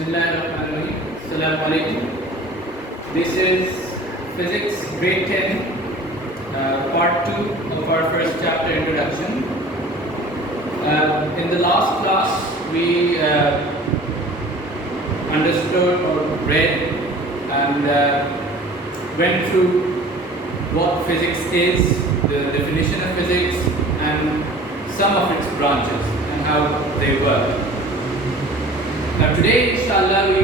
Bismillahirrahmanirrahim. Assalamu alaikum. This is Physics Grade 10, Part 2 of our first chapter, Introduction. In the last class, we understood or read and went through what physics is, the definition of physics, and some of its branches and how they work. Now today, inshallah, we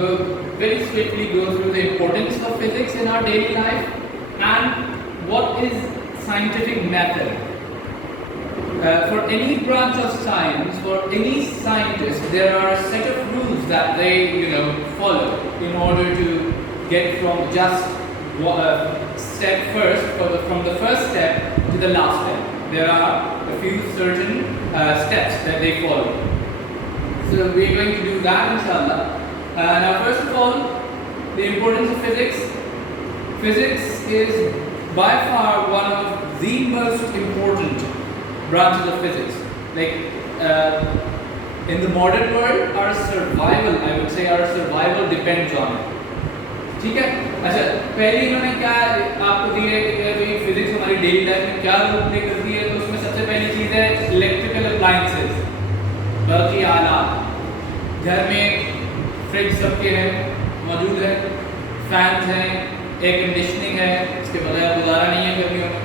will very swiftly go through the importance of physics in our daily life and what is scientific method. For any branch of science, for any scientist, there are a set of rules that they follow in order to get from just step first, from the first step to the last step. There are a few certain steps that they follow. So we are going to do that, inshallah. Now, first of all, the importance of physics. Physics is by far one of the most important branches of physics. Like in the modern world, our survival, I would say, our survival depends on it. ठीक है? अच्छा, पहले इन्होंने क्या आपको दिया कि physics हमारी डेली लाइफ में क्या रोल प्ले करती है, तो उसमें सबसे पहली चीज़ है इलेक्ट्रिकल अप्लायंसेस, बल्कि आलात। घर में फ्रिज सबके हैं, मौजूद है, फैंस हैं, एयर कंडीशनिंग है, इसके बगैर गुजारा नहीं है गर्मियों में।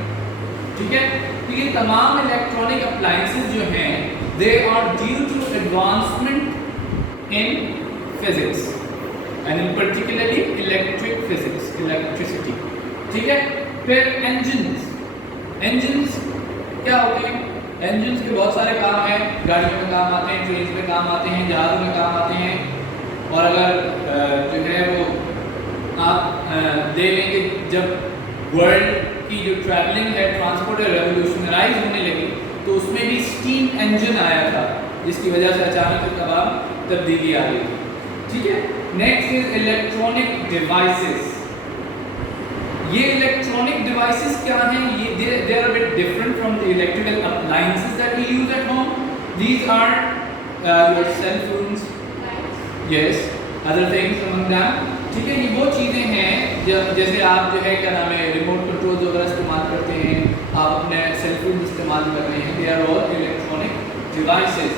ठीक है? तो ये तमाम इलेक्ट्रॉनिक अप्लायंसेस जो हैं, they are due to advancement in physics and in particularly electric physics, electricity. ठीक है? फिर engines क्या होते हैं? engines के बहुत सारे काम हैं, गाड़ियों में काम आते हैं, ट्रेन में काम आते हैं, जहाज़ों में काम आते हैं। और अगर जो है वो आप देखेंगे जब वर्ल्ड की जो ट्रैवलिंग है, ट्रांसपोर्ट रेवोल्यूशनराइज होने लगी, तो उसमें भी स्टीम इंजन आया था, जिसकी वजह से अचानक तमाम तब्दीली आ गई। ठीक है? Next is electronic devices. ये इलेक्ट्रॉनिक डिवाइसेस क्या हैं? ये they are a bit different from the electrical appliances that we use at home. These are your cell phones, yes, other things among them. ठीक है? ये वो चीज़ें हैं जैसे आप जो है क्या नाम है रिमोट कंट्रोल वगैरह इस्तेमाल करते हैं, आप अपने सेल फोन इस्तेमाल कर रहे हैं, they are all electronic devices.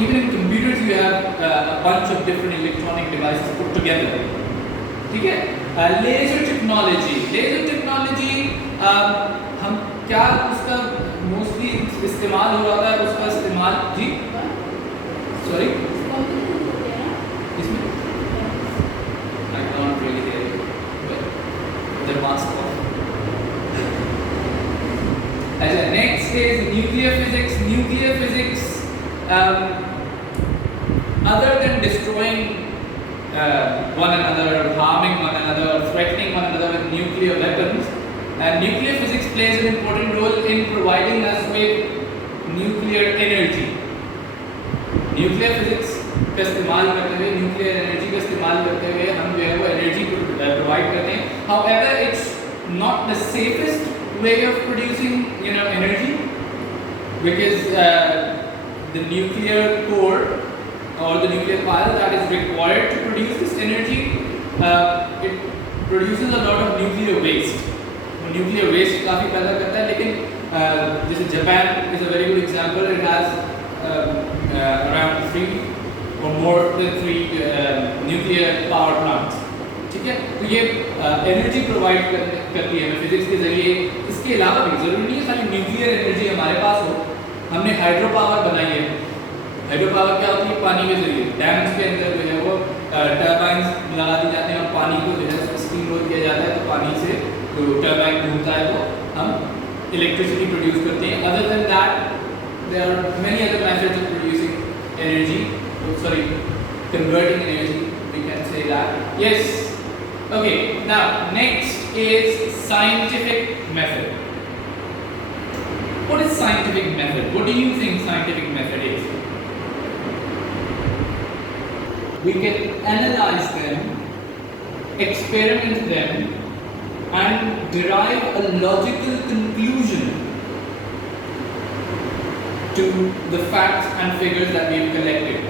Even in computers, you have a bunch of different electronic devices put together. ठीक है? Laser technology. Laser technology हम क्या उसका mostly इस्तेमाल हो रहा है, उसका इस्तेमाल जी sorry इसमें I can't really hear you, but the mask off. अच्छा, next is nuclear physics. Nuclear physics. Other than destroying one another, harming one another, threatening one another with nuclear weapons, nuclear physics plays an important role in providing us with nuclear energy. Nuclear physics का इस्तेमाल करते हुए, nuclear energy का इस्तेमाल करते हुए हम जो है वो energy provide करते हैं. However, it's not the safest way of producing energy, because the nuclear core or the nuclear pile that is required to produce this energy, it produces a lot of nuclear waste. Nuclear waste काफ़ी पैदा करता है, लेकिन जैसे Japan is a very good example. It has around 3 or more than 3 nuclear power plants. ठीक है? तो ये एनर्जी प्रोवाइड करती है फिजिक्स के जरिए। इसके अलावा भी ज़रूरी नहीं है खाली न्यूक्लियर एनर्जी हमारे पास हो। हमने हाइड्रो पावर बनाई है। हाइड्रो पावर क्या होती है? पानी के जरिए डैम्स के अंदर जो है वो टर्बाइंस लगा दी जाते हैं और पानी को जो है स्टीम रोल किया जाता है, तो पानी से जो टर्बाइन घूमता है वो हम इलेक्ट्रिसिटी प्रोड्यूस करते हैं। Other than that there are many other methods of producing energy, sorry converting energy, we can say that. Yes, okay, now next is scientific method. What is scientific method? What do you think scientific method is? We can analyze them, experiment them, and derive a logical conclusion to the facts and figures that we have collected.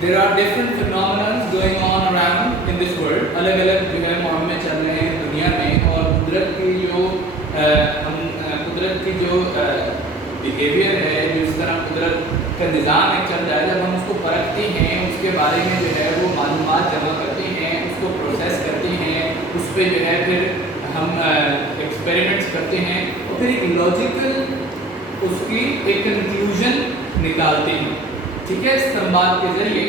there are different phenomena going on around in this world. अलग अलग जो है मामले में चल रहे हैं दुनिया में, और कुदरत की जो बिहेवियर है, जिस तरह कुदरत का निज़ाम एक चल रहा है, जब हम उसको परखते हैं, उसके बारे में जो है वो मालूमात जमा करते हैं, उसको प्रोसेस करते हैं, उस पर जो है फिर हम एक्सपेरिमेंट्स करते हैं और फिर एक लॉजिकल उसकी एक कंक्लूजन निकालते हैं, ठीक है, इस्तेमाल के ज़रिए।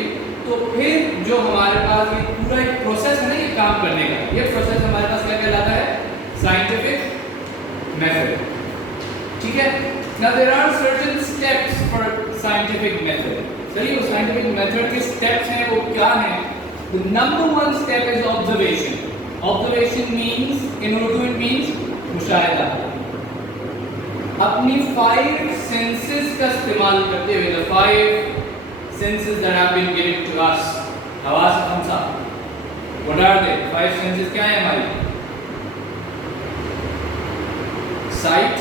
तो फिर जो हमारे पास ये पूरा एक प्रोसेस है ना ये काम करने का, ये प्रोसेस हमारे पास क्या कहलाता है? साइंटिफिक मेथड, ठीक है। Now there are certain steps for scientific method. चलिए वो scientific method के steps हैं वो क्या हैं? The number one step is observation. Observation means, in Urdu it means मुशाहिदा। अपनी 5 senses का इस्तेमाल करते हुए, the 5 senses that have been given to us, हवास खमसा, what are they? 5 senses क्या है हमारी? Sight,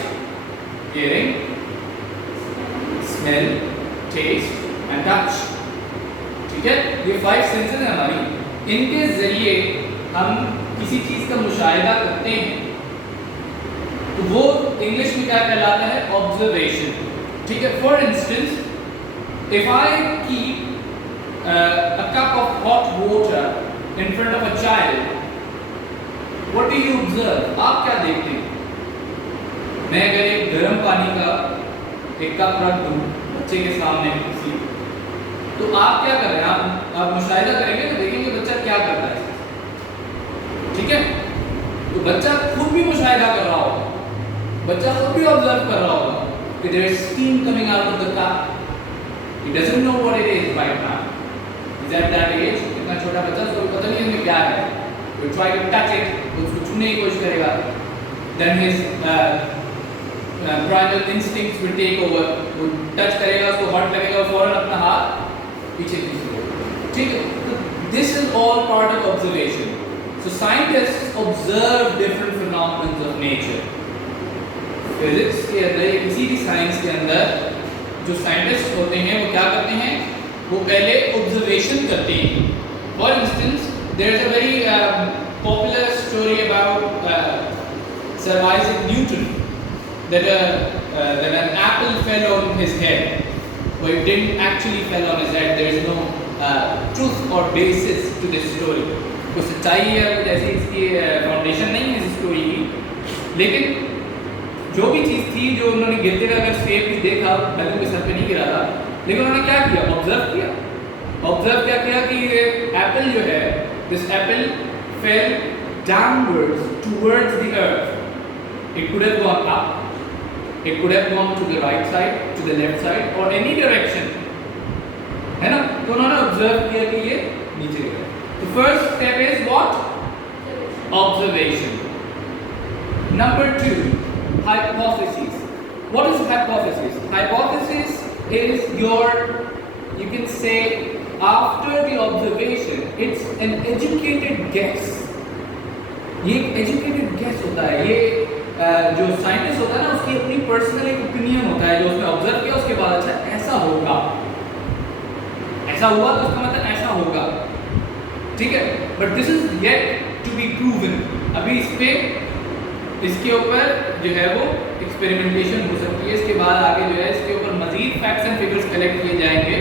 hearing, smell, taste and touch, ठीक है, ये 5 सेंसेस हैं हमारी। इनके जरिए हम किसी चीज का मुशाहिदा करते हैं, तो वो इंग्लिश में क्या कहलाता है? ऑब्जर्वेशन, ठीक है। For instance, if I keep a cup of hot water in front of a child, what do you observe? आप क्या देखते हैं? मैं अगर एक गर्म पानी का एक कप रख दूं बच्चे के सामने किसी, तो आप क्या कर रहे हैं? आप मुशाहिदा करेंगे तो देखेंगे बच्चा क्या करता है, ठीक है। तो बच्चा खुद भी मुशाहिदा कर रहा होगा, बच्चा खुद भी ऑब्जर्व कर रहा होगा कि there is steam coming out of the cup, he doesn't know what it is right now, is at that age, इतना छोटा बच्चा उसको पता नहीं इसमें क्या है, वो ट्राई टू टच इट, उसको छूने की कोशिश करेगा, then his primal instincts will take over, वो टच करेगा, उसको हॉट लगेगा, फौरन अपना हाथ पीछे खींच लेगा, ठीक है। तो this is all part of observation. So scientists observe different phenomena of nature. Physics के अंदर या किसी भी साइंस के अंदर जो साइंटिस्ट होते हैं वो क्या करते हैं? वो पहले ऑब्जर्वेशन करते हैं। For instance, there is a very popular story about Sir Isaac Newton. That an apple fell on his head, but it didn't actually fell on his head. There is no truth or basis to this story. कोई सच्चाई या कुछ ऐसी इसकी foundation नहीं है इस story की, लेकिन जो भी चीज़ थी, जो उन्होंने गिरते हुए अगर सेब भी देखा, भले उनके सर पे नहीं गिरा था, लेकिन उन्होंने क्या किया? ऑब्जर्व क्या किया कि ये एप्पल जो है, this Apple fail downwards towards the earth. It could have gone up, it could have gone to the right side, to the left side, or any direction, है ना। तो उन्होंने ऑब्जर्व किया कि ये नीचे गिरा। तो first step is what? Observation. Number 2, hypothesis. What is hypothesis? Hypothesis is your, you can say, after the observation, it's an educated guess. ये एक educated guess होता है। ये जो साइंटिस्ट होता है ना, उसकी अपनी पर्सनल एक ओपिनियन होता है, जो उसने ऑब्जर्व किया, उसके बाद अच्छा ऐसा होगा, ऐसा हुआ तो उसका मतलब ऐसा होगा, ठीक है। But this is yet to be proven. अभी इसके ऊपर जो है वो एक्सपेरिमेंटेशन हो सकती है, इसके बाद आगे जो है इसके ऊपर मजीद फैक्ट्स एंड फिगर्स कलेक्ट किए जाएंगे,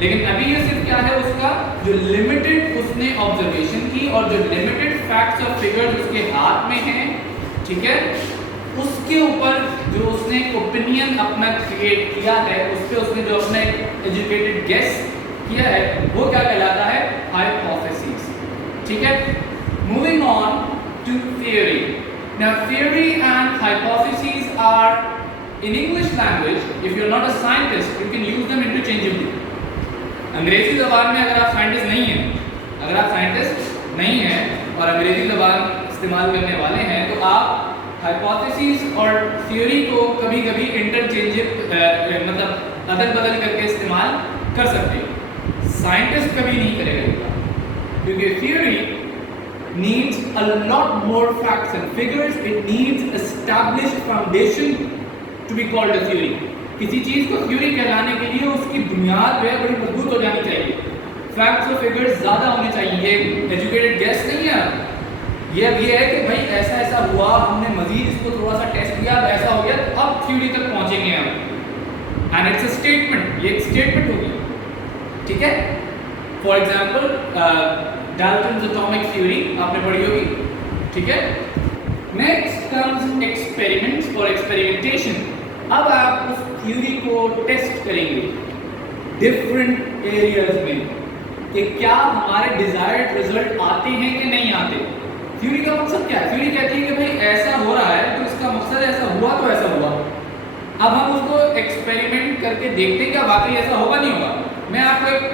लेकिन अभी ये सिर्फ क्या है, उसका जो लिमिटेड उसने ऑब्जर्वेशन की और जो लिमिटेड फैक्ट्स और फिगर्स उसके हाथ में हैं, ठीक है, उसके ऊपर जो उसने ओपिनियन अपना क्रिएट किया है, उस पर उसने जो अपना एजुकेटेड गेस किया है, वो क्या कहलाता है? हाइपोथेसिस, ठीक है। Moving on to theory. Now theory and hypothesis are in English language, if you are not a scientist, you can use them interchangeably. अंग्रेजी ज़बान में अगर आप साइंटिस्ट नहीं हैं और अंग्रेजी ज़बान इस्तेमाल करने वाले हैं, तो आप हाइपोथेसिस और थ्योरी को कभी कभी इंटरचेंजेबल मतलब अदल बदल करके इस्तेमाल कर सकते हैं। साइंटिस्ट कभी नहीं करेगा, क्योंकि theory needs a lot more facts and figures. It needs established foundation to be called a theory. किसी चीज़ को थ्योरी कहलाने के लिए उसकी बुनियाद जो है बड़ी मजबूत हो जानी चाहिए, फैक्ट्स और फिगर्स ज़्यादा होने चाहिए। ये एजुकेटेड गेस नहीं है, ये अब ये है कि भाई ऐसा ऐसा हुआ, हमने मजीद इसको थोड़ा सा टेस्ट किया, अब ऐसा हो गया, तो अब थ्योरी तक पहुंचेंगे हम। एंड इट्स अ स्टेटमेंट, ये एक स्टेटमेंट होगी, ठीक है। For example Dalton's atomic theory आपने पढ़ी होगी, ठीक है। नेक्स्ट कम्स एक्सपेरिमेंट्स और एक्सपेरिमेंटेशन। अब आप उस थ्योरी को टेस्ट करेंगे डिफरेंट एरियाज में कि क्या हमारे डिजायर्ड रिजल्ट आते हैं कि नहीं आते। थ्योरी का मकसद क्या है? थ्योरी कहती है कि भाई ऐसा हो रहा है तो इसका मकसद ऐसा हुआ तो ऐसा हुआ। अब हम उसको एक्सपेरिमेंट करके देखते हैं क्या वाकई ऐसा होगा नहीं होगा। मैं आपको एक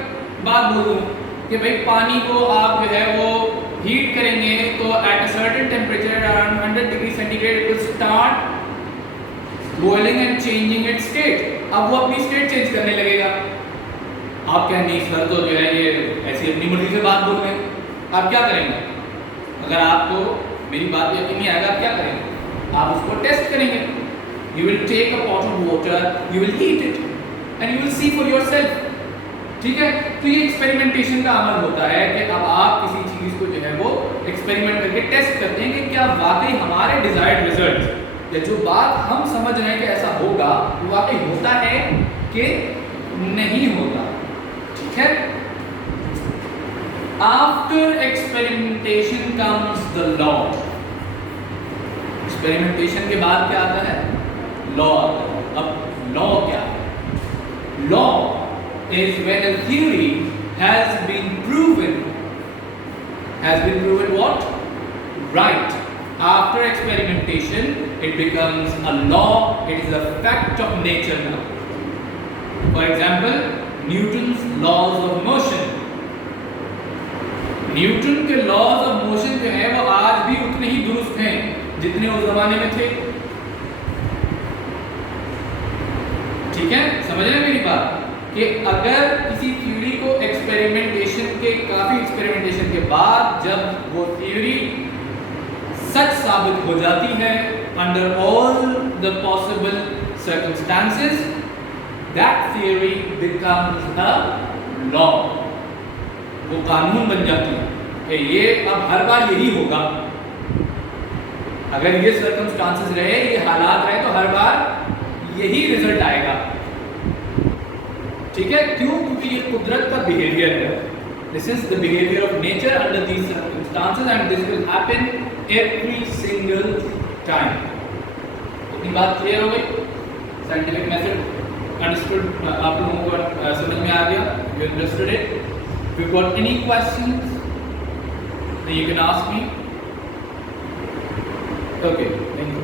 बात बोल दूं कि भाई पानी को आप जो है वो हीट करेंगे तो at a certain temperature around 100 degree centigrade it will start boiling and changing it's state. अब वो अपनी स्टेट चेंज करने लगेगा। आप कहेंगे सर तो जो है ये ऐसी अपनी मर्जी से बात बोल रहे हैं, आप क्या करेंगे? अगर आपको मेरी बात यकीन नहीं आएगा, आप क्या करेंगे? आप उसको टेस्ट करेंगे। You will take a pot of water, you will heat it, and you will see for yourself. ठीक है? तो ये एक्सपेरिमेंटेशन का अमल होता है कि अब आप किसी चीज़ को जो है वो एक्सपेरिमेंट करके टेस्ट करते हैं कि क्या वाकई हमारे डिजायर्ड रिजल्ट या जो बात हम समझ रहे हैं कि ऐसा होगा वो वाकई होता है कि नहीं होता। ठीक है? After experimentation comes the law. Experimentation के बाद क्या आता है? लॉ। अब लॉ क्या है? Law is when a theory has been proven what? Right. After experimentation it becomes a law, it is a fact of nature now. For example, Newton's laws of motion. Newton के laws of motion जो है वो आज भी उतने ही दुरुस्त हैं जितने उस जमाने में थे। ठीक है? समझ रहे हैं मेरी बात? कि अगर किसी थ्योरी को एक्सपेरिमेंटेशन के काफी एक्सपेरिमेंटेशन के बाद जब वो थ्योरी सच साबित हो जाती है under all the possible circumstances, that theory becomes a law. वो कानून बन जाती है कि ये अब हर बार यही होगा। अगर ये सर्कमस्टांसेस रहे, ये हालात रहे, तो हर बार यही रिजल्ट आएगा। ठीक है? क्यों? क्योंकि ये कुदरत का बिहेवियर है। This is the behaviour of nature under these circumstances and this will happen every single time. इतनी बात क्लियर हो गई? Scientific method understood? आप लोगों को समझ में आ गया? You understood it? If you've got any questions, then you can ask me. Okay, thank you.